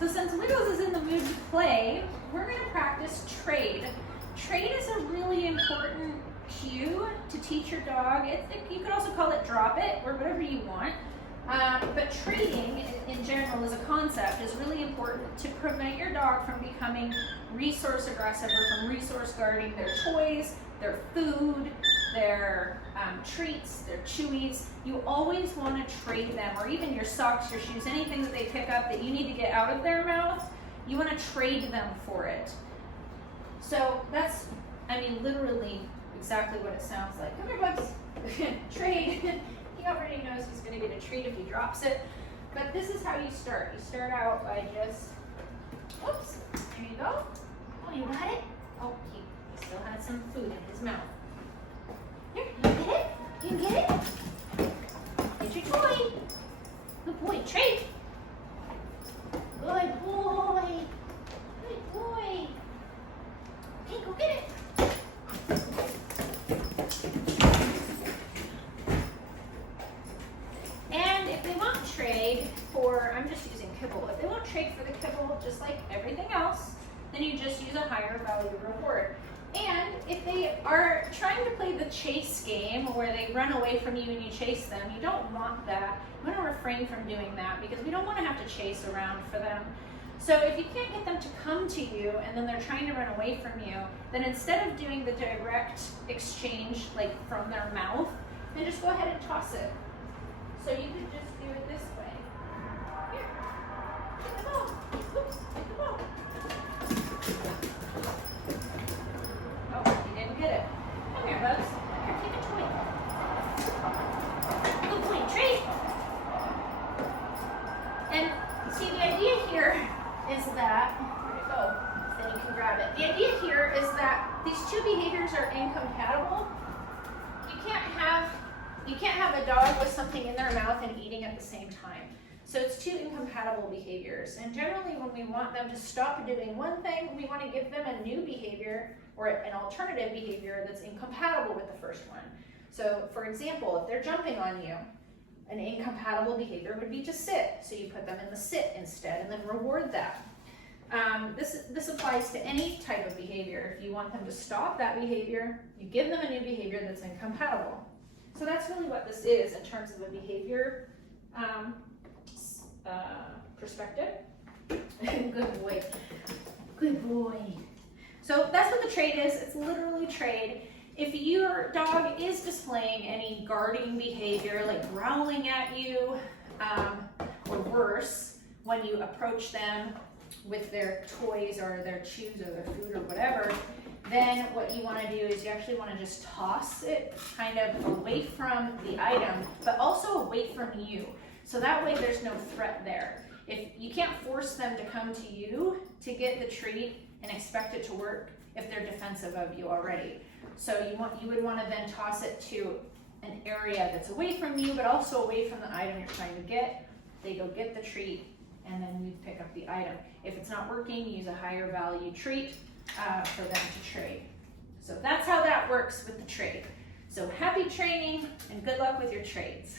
So since Wiggles is in the mood to play, we're going to practice trade. Trade is a really important cue to teach your dog. You could also call it drop it or whatever you want. But trading in general as a concept is really important to prevent your dog from becoming resource aggressive or from resource guarding their toys, their food, their treats, their chewies. You always want to trade them, or even your socks, your shoes, anything that they pick up that you need to get out of their mouth, you want to trade them for it. So that's, I mean, literally exactly what it sounds like. Come here, Bugs. Trade. He already knows he's going to get a treat if he drops it. But this is how you start. You start out by just, whoops, there you go. Oh, you got it? Oh, he still had some food in his mouth. Here, you get it? You get it? Get your toy. Good boy, trade. Good boy. Good boy. Okay, go get it. And if they want trade for, I'm just using kibble. If they want trade for the kibble, just like everything else, then you just use a higher value reward. And if they are trying to play the chase game where they run away from you and you chase them, you don't want that. You want to refrain from doing that because we don't want to have to chase around for them. So if you can't get them to come to you and then they're trying to run away from you, then instead of doing the direct exchange like from their mouth, then just go ahead and toss it. So you could just do it this way. Here, take the ball. Oops, take the ball. Oh, you didn't get it. Come here, Bugs. Here, take a toy. Good boy, trade. And see, the idea here is that, where'd it go? Then you can grab it. The idea here is that these two behaviors are incompatible. You can't have a dog with something in their mouth and eating at the same time. So it's two incompatible behaviors. And generally when we want them to stop doing one thing, we want to give them a new behavior or an alternative behavior that's incompatible with the first one. So for example, if they're jumping on you, an incompatible behavior would be to sit. So you put them in the sit instead and then reward that. This applies to any type of behavior. If you want them to stop that behavior, you give them a new behavior that's incompatible. So that's really what this is in terms of a behavior perspective. Good boy. Good boy. So that's what the trade is. It's literally trade. If your dog is displaying any guarding behavior, like growling at you, or worse, when you approach them with their toys or their chews or their food or whatever, then what you want to do is you actually want to just toss it kind of away from the item, but also away from you. So that way there's no threat there. If you can't force them to come to you to get the treat and expect it to work if they're defensive of you already. So you would want to then toss it to an area that's away from you, but also away from the item you're trying to get. They go get the treat, and then you pick up the item. If it's not working, use a higher value treat for them to trade. So that's how that works with the trade. So happy training and good luck with your trades.